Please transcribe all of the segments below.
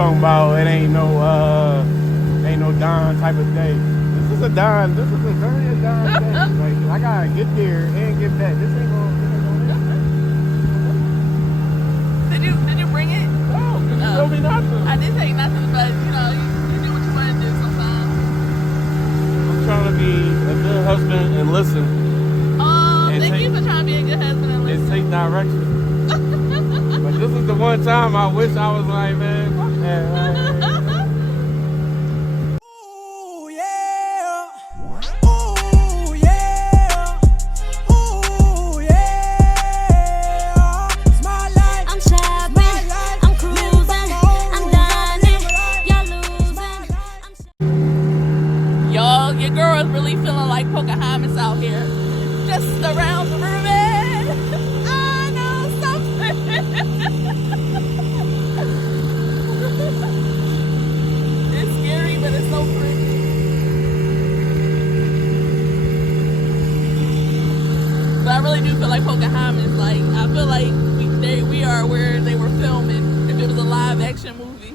talking about it ain't no Don type of day. This is a Don. This is a very Don day. Like I gotta get there and get back. This ain't gonna Did you bring it? No, you told me not to. I did say nothing, but you know, you do what you want to do sometimes. I'm trying to be a good husband and listen. Thank you for trying to be a good husband and listen. And take direction. But this is the one time I wish I was like, man, fuck that. Ooh, yeah. Ooh, yeah. Ooh, yeah. It's my life. I'm shopping, I'm cruising, I'm dining, y'all losing. Y'all, your girl is really feeling like Pocahontas out here. Just around the river. I know something. It's scary, but it's so pretty. But I really do feel like Pocahontas. Like I feel like we are where they were filming. If it was a live action movie.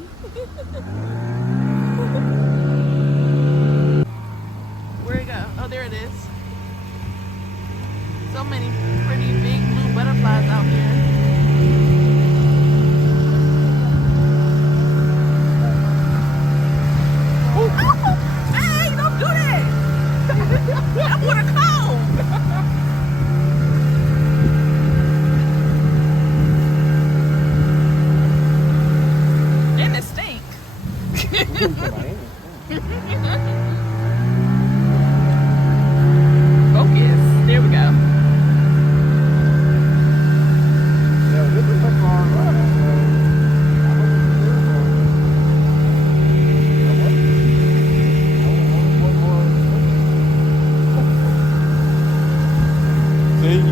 Where'd it go? Oh, there it is. So many pretty big blue butterflies out here. Oh, hey, don't do that! I want to comb! And it stink. Focus. There we go.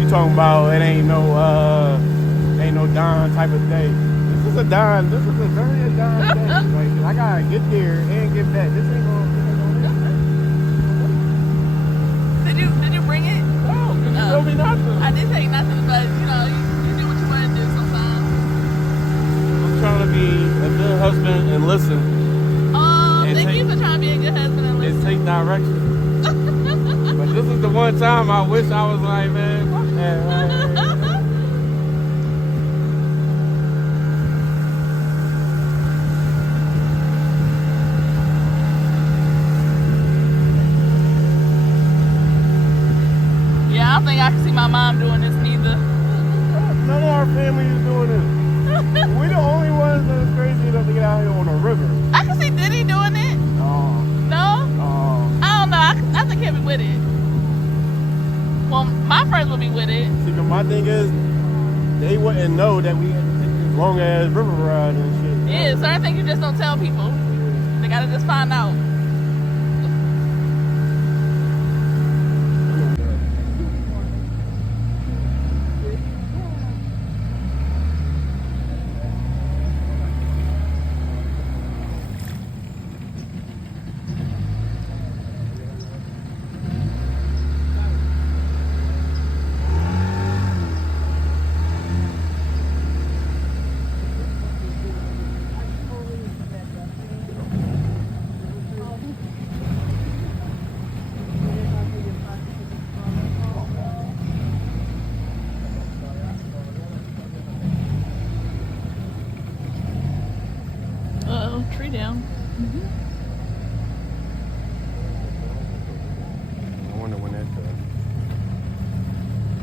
Talking about it ain't no Don type of day. This is a Don. This is a very Don day. Like I gotta get there and get back. This ain't gonna. Did you bring it? No, you told me not to. I did say nothing, but you know, you do what you want to do sometimes. I'm trying to be a good husband and listen. Thank you for trying to be a good husband and listen. And take direction. But this is the one time I wish I was like, man, fuck that. Yeah, I don't think I can see my mom doing this neither. None of our family is doing this. We're the only ones that's crazy enough to get out here on a river. I can see Diddy doing it. No. No? I don't know. I think he'll be with it. Well, my friends will be with it. See, but my thing is, they wouldn't know that we had to take this long ass river ride and shit. Yeah, certain things you just don't tell people. They gotta just find out. Tree down. I wonder when that's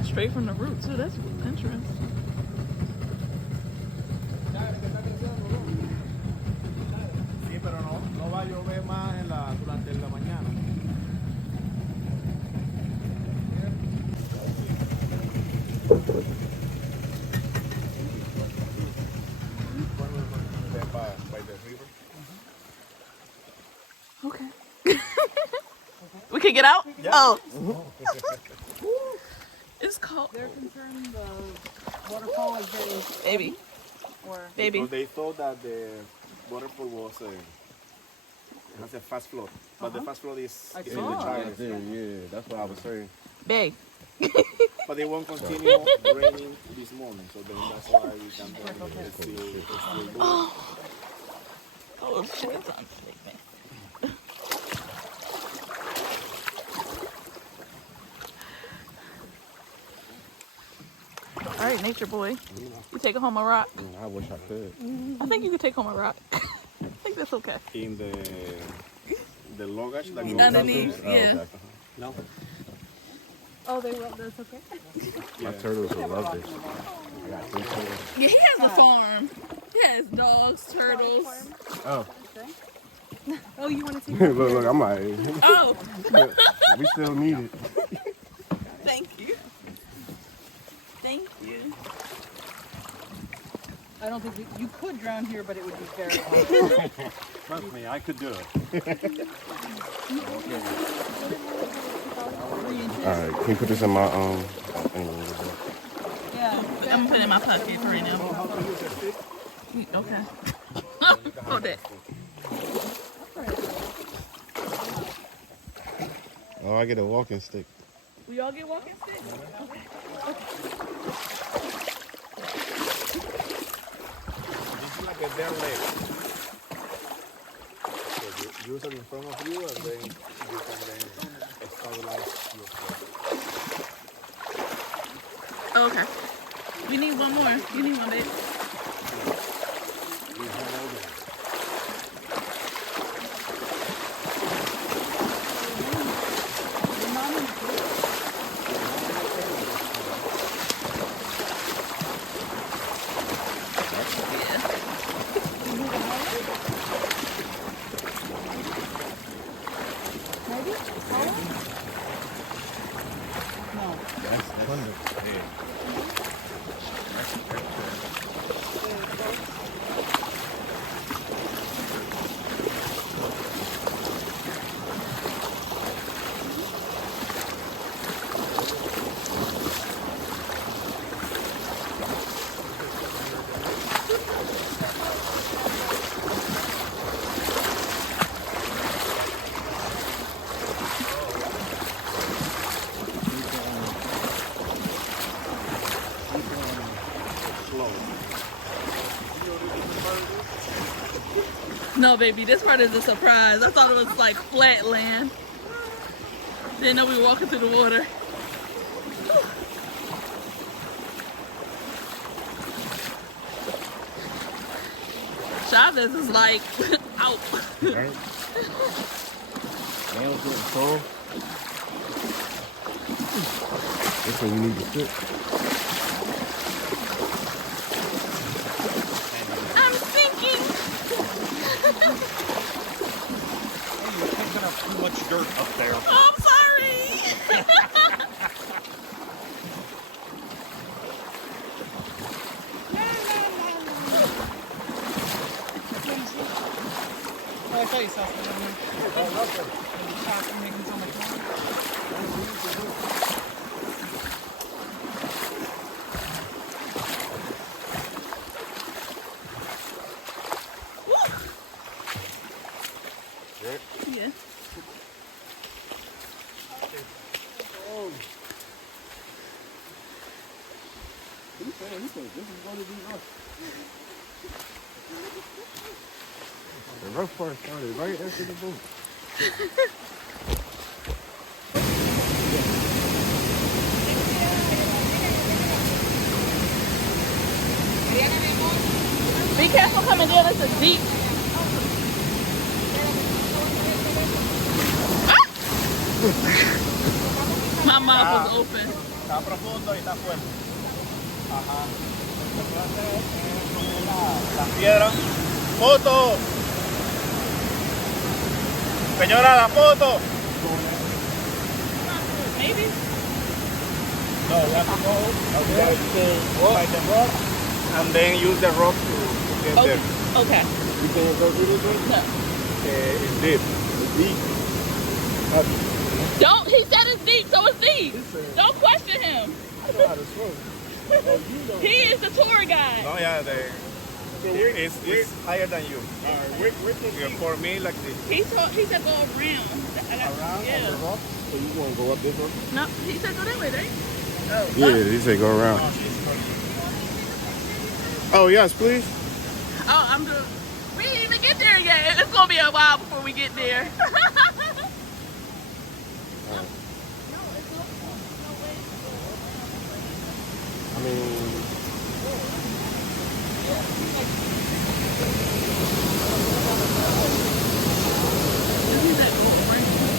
Straight from the root too. That's interesting. Sí, pero no va a llover más durante la mañana. By the river. Okay. We can get out? Yeah. Oh. It's cold. They're concerned the waterfall is getting Baby. or Baby. So they thought that the waterfall was has a fast flow, but the fast flow is in the Chagres River. Yeah, that's what I was saying. Babe. But they won't continue raining this morning, so then that's why we can it's still Oh, it's an understatement. All right, nature boy. You take home a rock? I wish I could. I think you could take home a rock. I think that's okay. In the luggage that goes Underneath, yeah. okay. No. Oh, they will. That's okay. My turtles will love this. I got 3 turtles. Yeah, he has a farm. He has dogs, turtles. Oh. Oh, you want to see? look, I'm like, Oh, we still need it. thank you. Thank you. I don't think you could drown here, but it would be very hard. Trust me, I could do it. Alright, can you put this in my Yeah. I'm gonna put it in my pocket for right now. Okay. Hold it. Oh, I get a walking stick. We all get walking sticks? Okay. This is like a dead leg. So you use it in front of you and then you can then stabilize your foot. Okay. We need one more. You need one, babe. No, baby, this part is a surprise. I thought it was like flat land. Didn't know we were walking through the water. Chagres is like out. Right? Nails getting cold. This one you need to sit. I'm sinking. You're picking up too much dirt up there. Oh, I'm sorry. Oh, I thought you saw something. You're making so much noise. Yeah. The rough part started right after the boat. Be careful coming in. This is deep. My mouth was open. Está profundo y está fuerte. Ajá. Las piedras. ¡Foto! Señora, la foto. Maybe. No, you have to go by the rock and then use the rock to get Okay. there. Okay. You can't go through this way? No. It's deep. It's deep. Don't. He said it's deep, so it's deep. Don't question him. I know how to swim. Oh, you know. He is the tour guide. No, yeah, it's higher than you. Alright, Yeah, for me, like this. He said go around. around Yeah. on the rock? So you want to go up this one? No, he said go that way, right? Yeah, he said go around. Oh, yes, please. Oh, I'm doing. We didn't even get there yet. It's gonna be a while before we get there. I mean,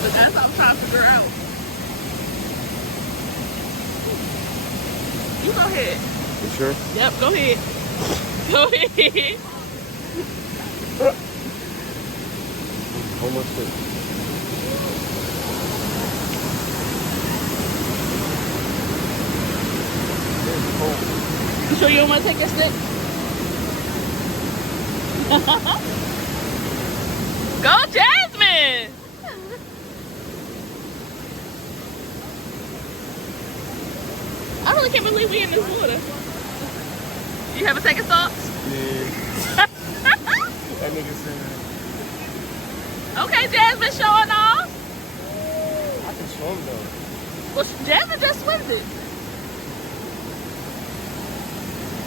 But that's what I'm trying to figure out. You go ahead. you sure? Yep, go ahead. Go ahead. Almost there. You sure you don't want to take your stick? Go, Jasmine! I really can't believe we in this water. You have a second thoughts? Yeah. That nigga said, Okay, Jasmine showing off. I can swim though. Well, Jasmine just swims it.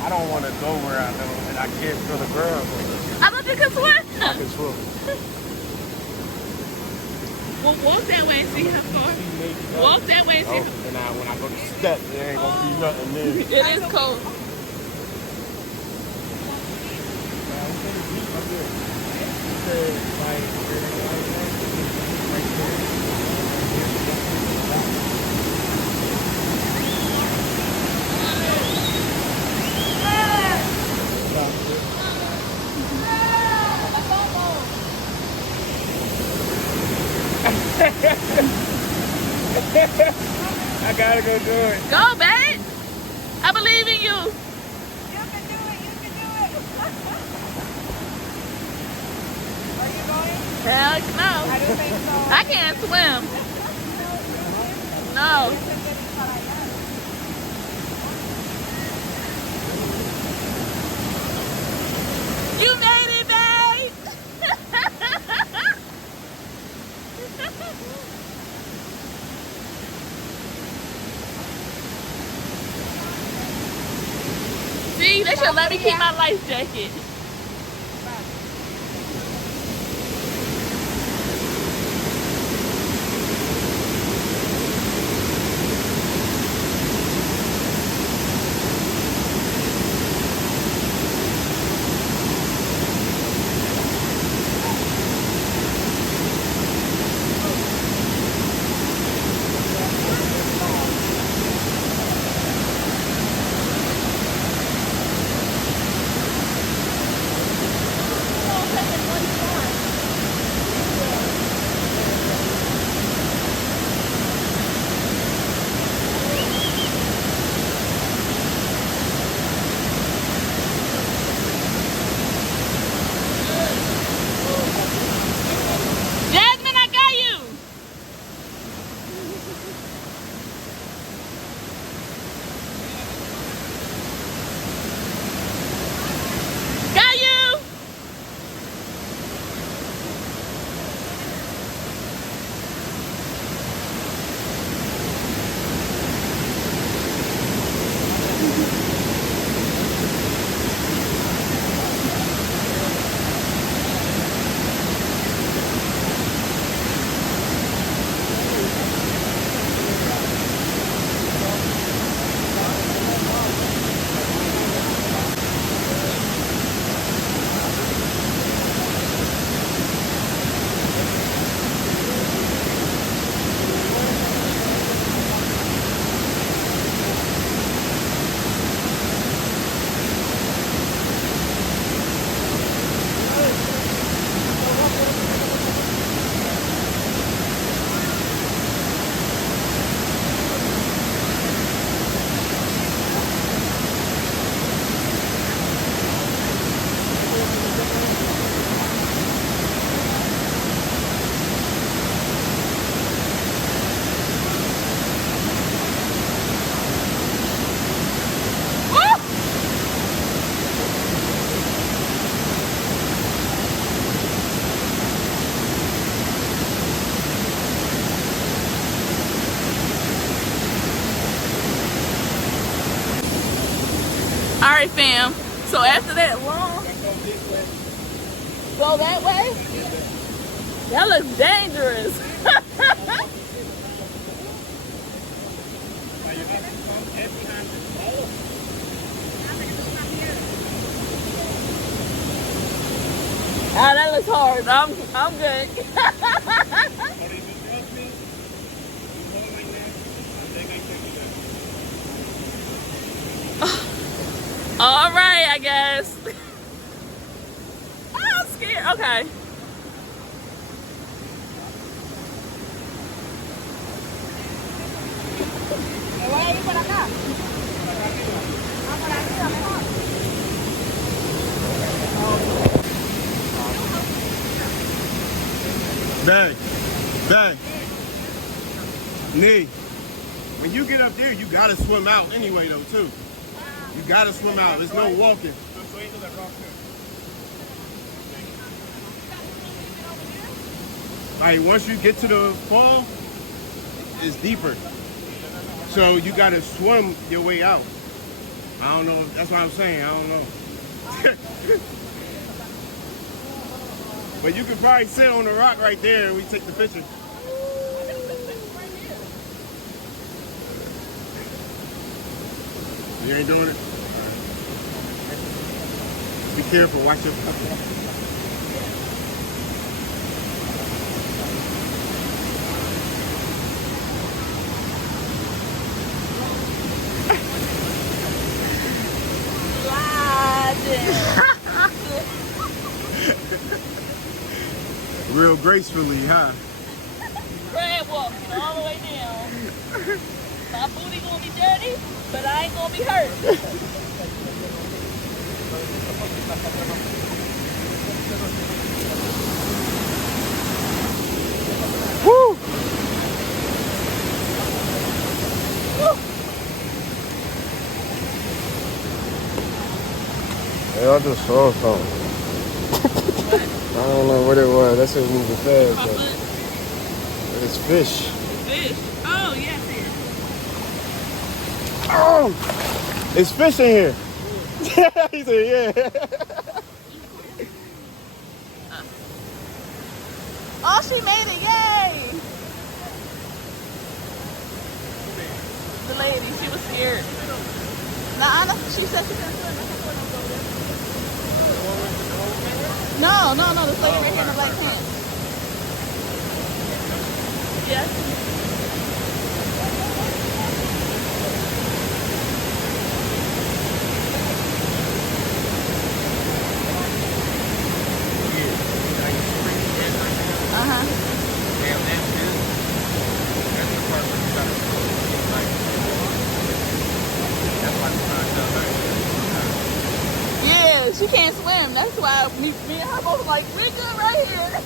I don't want to go where I know and I can't feel the ground. I thought you could swim. I can swim. Well, walk that way and see how far. Walk that way and see. Oh, and when I go to step, there ain't gonna be nothing there. It is cold. I gotta go do it. Go, babe. I believe in you. You can do it. You can do it. Are you going? Hell no. I don't think so. I can't swim. No. You made it, babe. See, they should let me keep my life jacket. Jasmine, I got you. Got you. All right, fam. So after that long, Go that way? That looks dangerous. Ah, that looks hard. I'm good. All right, I guess. I'm scared. Okay. Bang. Nee, when you get up there, you gotta swim out anyway, though, too. You gotta swim out. There's no walking. Like, once you get to the fall, it's deeper. So you gotta swim your way out. I don't know. That's what I'm saying. I don't know. But you could probably sit on the rock right there and we take the picture. You ain't doing it? Be careful. Watch your... Real gracefully, huh? Crab walking all the way down. My booty gonna be dirty, but I ain't gonna be hurt. Woo! Hey, I just saw something. I don't know what it was. That shit was moving fast. But it's fish. Fish? Oh, yes, it. Oh! It's fish in here. He said, yeah. Oh, she made it. Yay! The lady, she was scared. Nah, she said she couldn't swim. No, this lady right here in the black pants. Yes. Yeah, she can't swim. That's why me and her both like, we're good right here.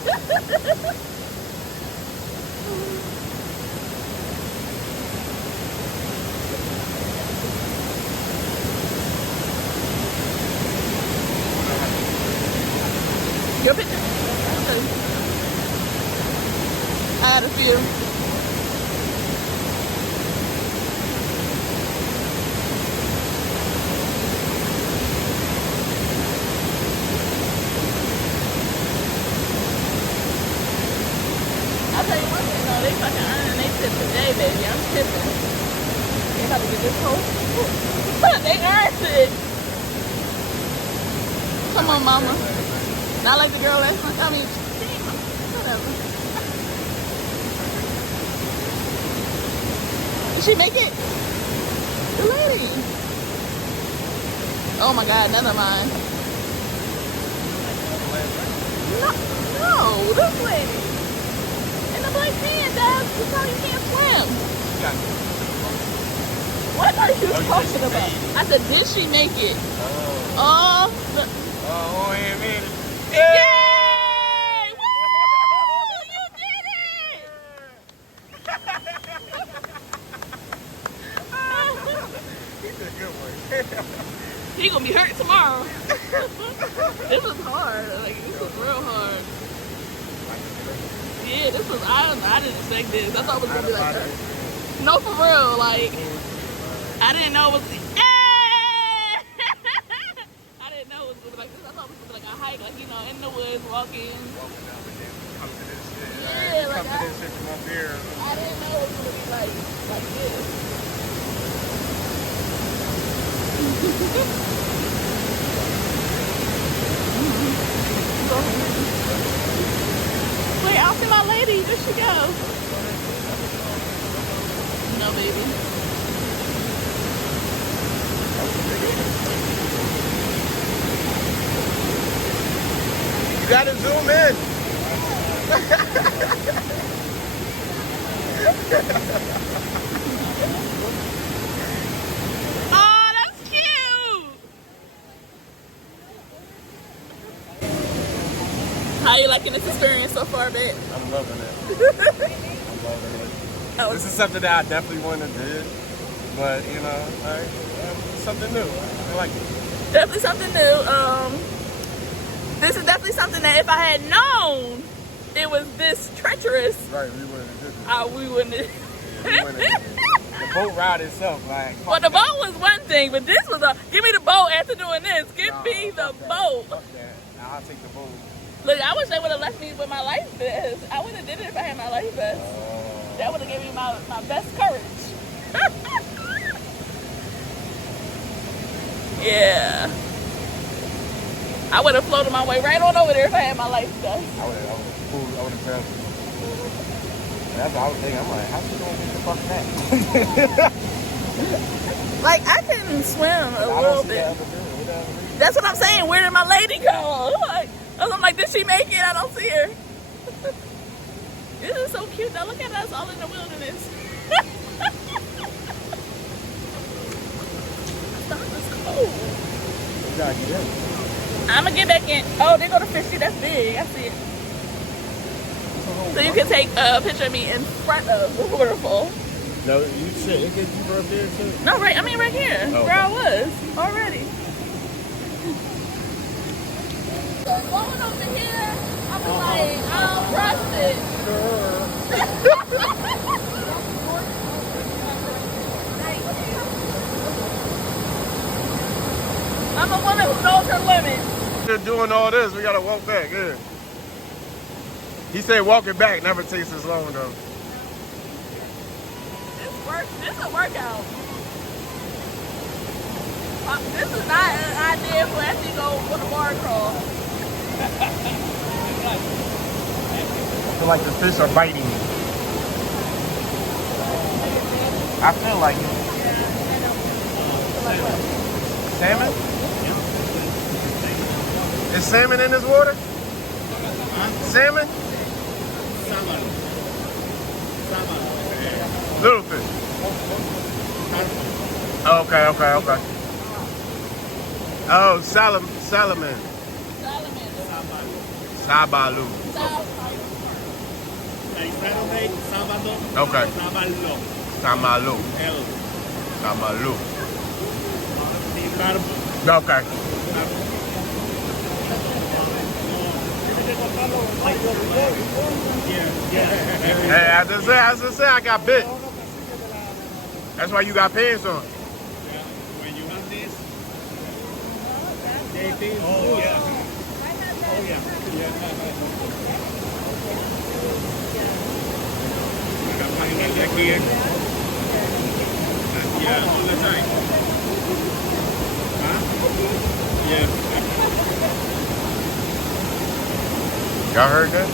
Your picture? I had a few. I'll tell you one thing though, they fucking earning they tip today, baby. I'm tipping. They about to get this whole. They earned it. Come on, mama. Not like the girl last month. I mean, whatever. Did she make it? The lady. Oh my God, none of mine. No, this lady. In the black pants, Dad. You know you can't swim. What are you talking about? I said, did she make it? Oh, ain't made it. Yay! Woo! You did it! He's a good one. He gonna be hurt tomorrow. This was hard. Like, this was real hard. Yeah, this was, I didn't expect this. I thought it was gonna be like that. No, for real. Like, I didn't know it was, yeah! I didn't know it was gonna be like this. I thought it was gonna be like a hike, like, you know, in the woods walking. Walking down the game, come to this shit. Yeah, like come to this shit from up here. I didn't know it was gonna be like this. Wait, I'll see my lady. Where she go? No, baby. You gotta zoom in. Oh, that's cute. How you liking this experience so far, babe? I'm loving it. I'm loving it. Oh. This is something that I definitely want to do, but you know, something new. I like it. Definitely something new. This is definitely something that if I had known it was this treacherous, Right, we wouldn't have did this. we wouldn't have. We wouldn't have did this. The boat ride itself, like. Well, the boat was one thing, but this was give me the boat after doing this. Give me the boat. Fuck that. Nah, I'll take the boat. Look, I wish they would have left me with my life vest. I would have did it if I had my life vest. That would have given me my best courage. Yeah. I would have floated my way right on over there if I had my life vest. I would have grabbed it. That's what I was thinking. I'm like, how she gonna get the fuck back? Like, I can swim a I little don't see bit. that ever. That's what I'm saying. Where did my lady go? I'm like, did she make it? I don't see her. This is so cute. Now look at us all in the wilderness. Stop, it's cold. You gotta get in. I'm gonna get back in. Oh, there go the fishy. That's big. I see it. So you can take a picture of me in front of the waterfall. No, you shit. It gets deeper up there too. No, right. I mean, right here, Oh, where I was already. Going over here, I was like, I don't trust it. I'm a woman who knows her limits. They're doing all this. We gotta walk back. Yeah. He said walking back never takes as long though. This is a workout. This is not an idea for actually go for the bar crawl. I feel like the fish are biting me. I feel like it. Salmon? Is salmon in this water? Salmon? Little fish. Okay. Oh, salmon. Sabalu. Okay. Samalu. Okay. Hey, I just said I got bit. That's why you got pants on. When you have this, oh yeah. Oh yeah. I got my neck here. Yeah, all the time. Huh? Yeah. Y'all heard that?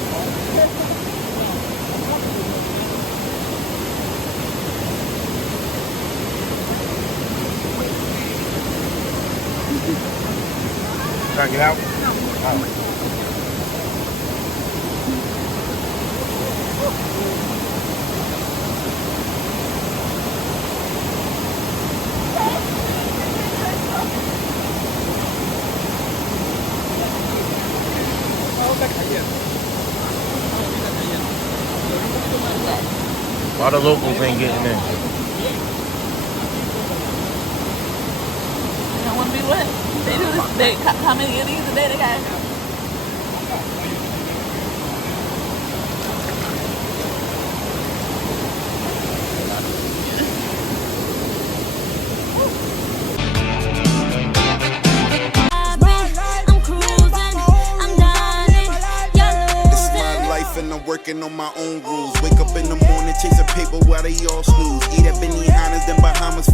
Trying to get out? Oh. All the locals ain't getting in. You don't want to be what? They do this. How many of these a day they got? I'm cruising, I'm done. working on my own rules. Wake up in the morning, chase a paper while they all snooze. Eat at Benihana's, then Bahamas.